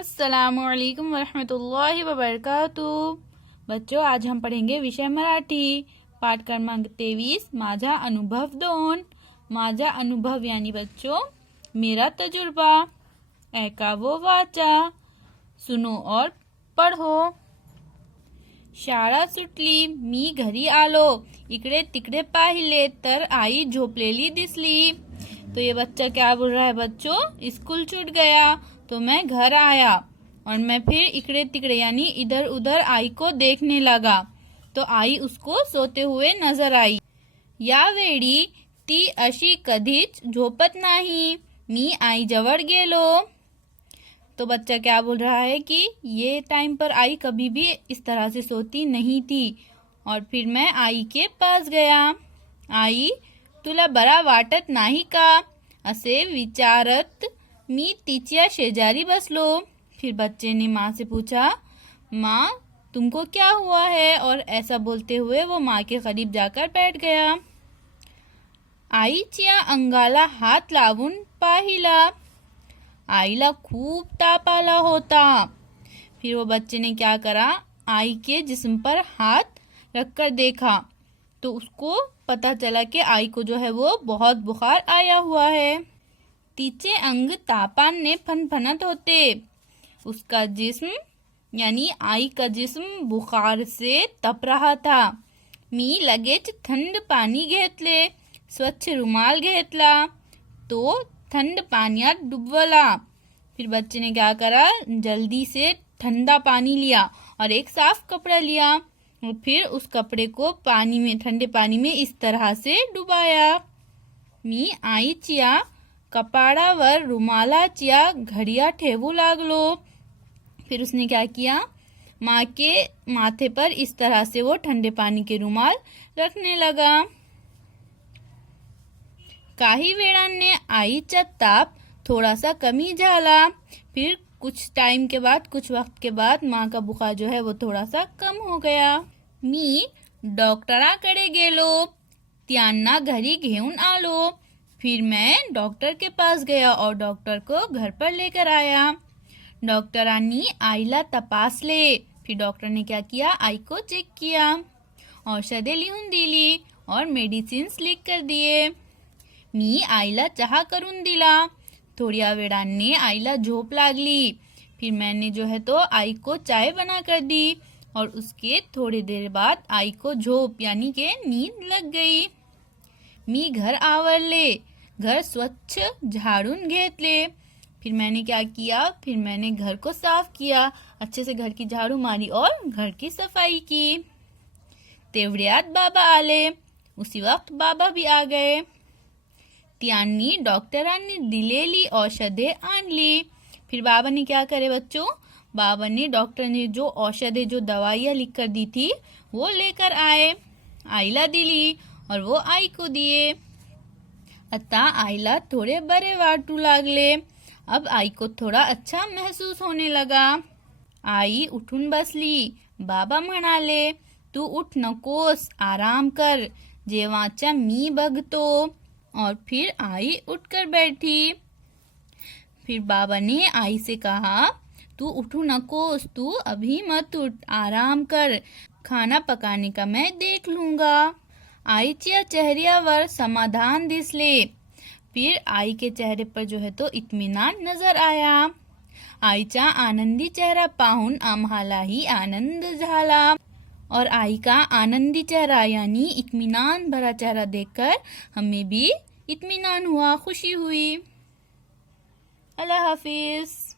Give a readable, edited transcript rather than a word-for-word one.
अस्सलामुअलैकुम वरहमतुल्लाहि वबरकातुह। बच्चों, आज हम पढ़ेंगे विषय मराठी, पाठ क्रमांक 23, माझा अनुभव 2। माझा अनुभव यानी बच्चों मेरा तजुर्बा। ऐकावो वाचा, सुनो और पढ़ो। शाळा सुटली, मी घरी आलो, इकडे तिकडे पाहिले तर आई झोपलेली दिसली। तो ये बच्चा क्या बोल रहा है बच्चों? स्कूल छूट गया तो मैं घर आया और मैं फिर इकडे तिकडे यानी इधर उधर आई को देखने लगा तो आई उसको सोते हुए नजर आई। यावेळी ती अशी कधीच झोपत नाही, मी आईजवळ गेलो। तो बच्चा क्या बोल रहा है कि ये टाइम पर आई कभी भी इस तरह से सोती नहीं थी और फिर मैं आई के पास गया। आई, तुला बरा वाटत नाही का, असे विचारत मी तिच्या शेजारी बसलो। फिर बच्चे ने माँ से पूछा, माँ तुमको क्या हुआ है? और ऐसा बोलते हुए वो माँ के करीब जाकर बैठ गया। आईच्या अंगाला हात लावून पाहिला, आईला खूप ताप आला होता। फिर वो बच्चे ने क्या करा, आई के जिस्म पर हाथ रखकर देखा तो उसको पता चला कि आई को जो है वो बहुत बुखार आया हुआ है। तिचे अंग तापाने फनफनत होते, उसका जिस्म यानी आई का जिस्म बुखार से तप रहा था। मी लगेच थंड पाणी घेतले, स्वच्छ रुमाल घेतला तो थंड पाण्यात डुबवला। फिर बच्चे ने क्या करा, जल्दी से ठंडा पानी लिया और एक साफ कपड़ा लिया और फिर उस कपड़े को पानी में, ठंडे पानी में इस तरह से डुबाया। मी आईच्या कपाळावर रुमालाच्या घडिया ठेवू लागलो। फिर उसने क्या किया, माँ के माथे पर इस तरह से वो ठंडे पानी के रुमाल रखने लगा। काही वेळाने आईचा ताप थोड़ा सा कमी झाला। फिर कुछ टाइम के बाद, कुछ वक्त के बाद माँ का बुखार जो है वो थोड़ा सा कम हो गया। मी डॉक्टराकडे गेलो, त्यांना घरी घेऊन आलो। फिर मैं डॉक्टर के पास गया और डॉक्टर को घर पर लेकर आया। डॉक्टरांनी आईला तपासले। फिर डॉक्टर ने क्या किया, आई को चेक किया, औषधे लिहून दिली और मेडिसिन्स लिख कर दिए। मी आईला चहा करून दिला। थोड्या वेळाने आईला झोप लागली। फिर मैंने जो है तो आई को चाय बना कर दी और उसके थोड़ी देर बाद आई को झोप यानी के नींद लग गई। मी घर आवरले, घर स्वच्छ झाड़ून घेतले। फिर मैंने क्या किया, फिर मैंने घर को साफ किया, अच्छे से घर की झाड़ू मारी और घर की सफाई की। तेवढ्यात बाबा आले, उसी वक्त बाबा भी आ गए। त्यांनी डॉक्टरांनी दिलेली औषधे आणली। फिर बाबा ने क्या करे बच्चों, बाबा ने डॉक्टर ने जो औषधे, जो दवाइयाँ लिख कर दी थी वो लेकर आए, आईला दिली और वो आई को दिए। आता आईला थोड़े बरे वाटू लागले। अब आई को थोड़ा अच्छा महसूस होने लगा। आई उठून बसली। बाबा म्हणाले, तू उठ नकोस, आराम कर, जेवाचा मी बघतो। और फिर आई उठकर बैठी। फिर बाबा ने आई से कहा, तू उठू नकोस, तू अभी मत उठ, आराम कर, खाना पकाने का मैं देख लूंगा। आईच्या चेहऱ्यावर समाधान दिसले। फिर आई के चेहरे पर जो है तो इत्मीनान नजर आया। आईचा आनंदी चेहरा पाहून आम्हालाही आनंद झाला और आई का आनंदी चेहरा यानी इत्मीनान भरा चेहरा देखकर हमें भी इत्मीनान हुआ, खुशी हुई। अल्लाह हाफिज।